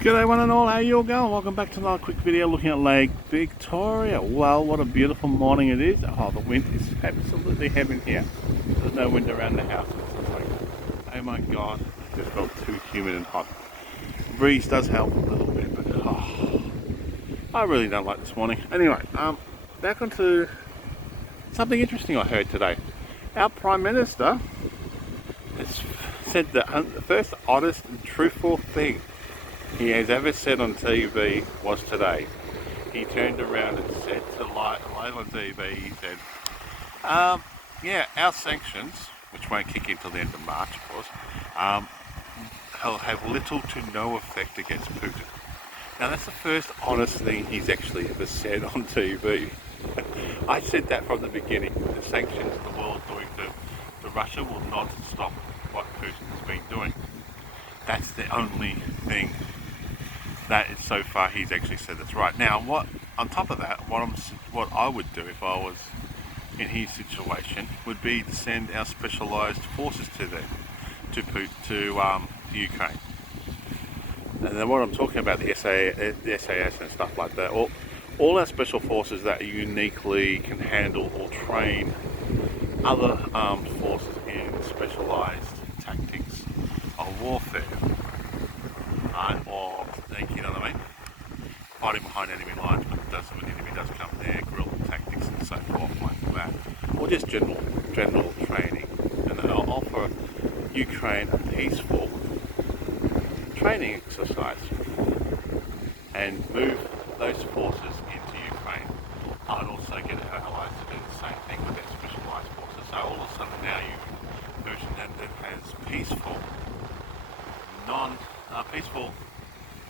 G'day one and all, how you all going? Welcome back to another quick video looking at Lake Victoria. Well, what a beautiful morning it is. Oh, the wind is absolutely heaven here. There's no wind around the house. It's just like, oh my god, it just felt too humid and hot. The breeze does help a little bit, but I really don't like this morning. Anyway, back onto something interesting I heard today. Our Prime Minister has said the first honest and truthful thing he has ever said on TV was today. He turned around and said to live on TV, he said, yeah, our sanctions, which won't kick in till the end of March, of course, will have little to no effect against Putin. Now that's the first honest thing he's actually ever said on TV. I said that from the beginning. The sanctions the world's doing to Russia will not stop what Putin's been doing. That's the only thing that is so far he's actually said that's right. Now, what on top of that, what I would do if I was in his situation would be to send our specialised forces to them, to Ukraine. And then what I'm talking about, the SAS and stuff like that, all our special forces that uniquely can handle or train other armed forces in specialised tactics of warfare. Or, you know what I mean? Fighting behind enemy lines, but when the enemy does come there, guerrilla tactics and so forth like that. Or just general training. And I'll offer Ukraine a peaceful training exercise and move those forces into Ukraine. I'd also get our allies to do the same thing with their specialised forces. So all of a sudden now you version that has peaceful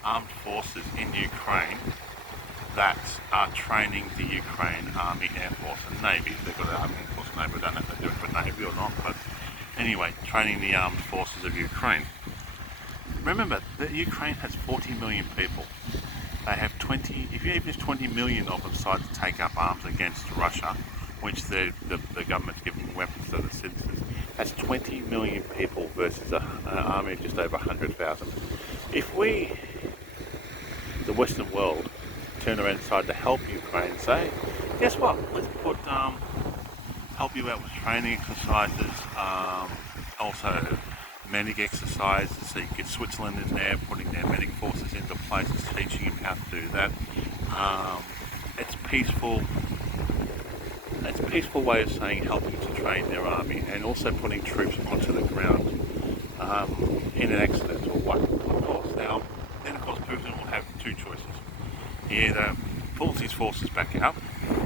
armed forces in Ukraine that are training the Ukraine Army, Air Force and Navy. They've got an Army, Air Force and Navy. I don't know if they do it for Navy or not, but anyway, training the armed forces of Ukraine. Remember that Ukraine has 40 million people. They have even if 20 million of them decide to take up arms against Russia, which the government's giving weapons to the citizens, that's 20 million people versus an army of just over 100,000. If we, the Western world, turn around and decide to help Ukraine and say, guess what, let's help you out with training exercises, also medic exercises, so you get Switzerland in there, putting their medic forces into place, teaching them how to do that. It's a peaceful way of saying helping to train their army and also putting troops onto the ground in an accidental way, of course. Now, then of course Putin will have two choices. He either pulls his forces back out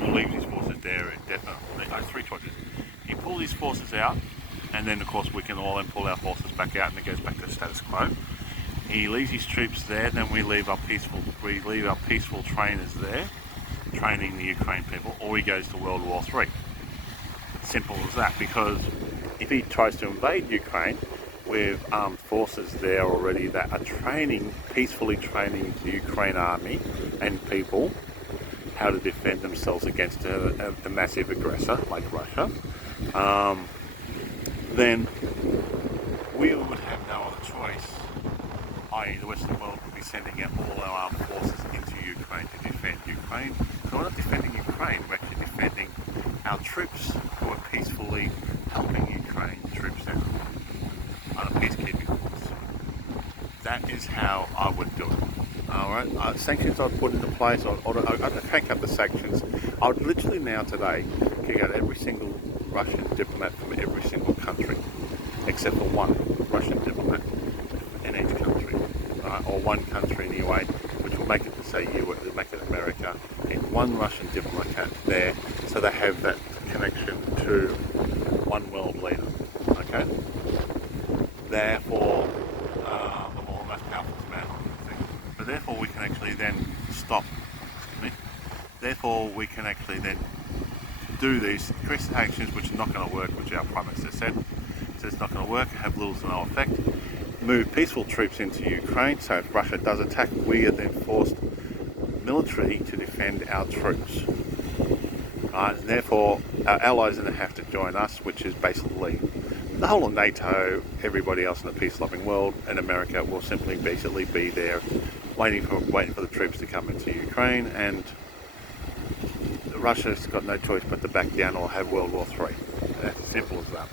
or leaves his forces there indefinitely. No, three choices. He pulls his forces out, and then of course we can all then pull our forces back out and it goes back to the status quo. He leaves his troops there, then we leave our peaceful trainers there, training the Ukraine people, or he goes to World War III. Simple as that, because if he tries to invade Ukraine with armed forces there already that are peacefully training the Ukraine army and people how to defend themselves against a massive aggressor like Russia, then we would have no other choice, i.e. the Western world would be sending out all our armed forces into Ukraine to defend Ukraine. So we're not defending Ukraine, we're actually defending our troops who are peacefully helping Ukraine troops out on a peacekeeping force. That is how I would do it. Alright, sanctions I'd put into place, I'd crank up the sanctions. I would literally now today kick out every single Russian diplomat from every single country, except for one Russian diplomat in each country, or one country anyway, which will make it to say make it America, and one Russian diplomat there, so they have that connection to one world leader. Okay. Therefore, the most powerful man on the thing. But therefore, we can actually then stop. Therefore, we can actually then do these aggressive actions, which are not going to work, which our Prime Minister said. So it's not going to work, have little to no effect. Move peaceful troops into Ukraine, so if Russia does attack, we are then forced militarily to defend our troops. Therefore, our allies are going to have to join us, which is basically the whole of NATO, everybody else in the peace-loving world, and America will simply basically be there waiting for the troops to come into Ukraine, and Russia's got no choice but to back down or have World War III. That's as simple as that.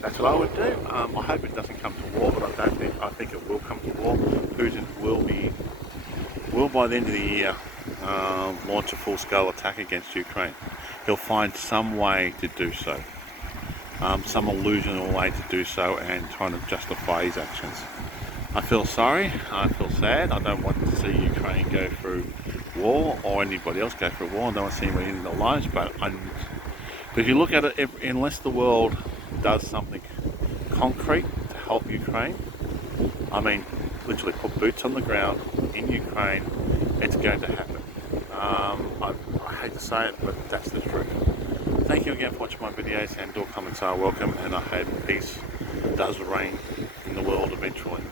That's what I would do. I hope it doesn't come to war, but I think it will come to war. Putin will by the end of the year launch a full-scale attack against Ukraine. He'll find some way to do so, some illusional way to do so, and trying to justify his actions. I feel sorry, I feel sad. I don't want to see Ukraine go through war, or anybody else go through war. I don't want to see anybody in their lives, but if you look at it, unless the world does something concrete to help Ukraine, I mean, literally put boots on the ground in Ukraine, it's going to happen. I hate to say it, but that's the truth. Thank you again for watching my videos, and all comments are welcome, and I hope peace does reign in the world eventually.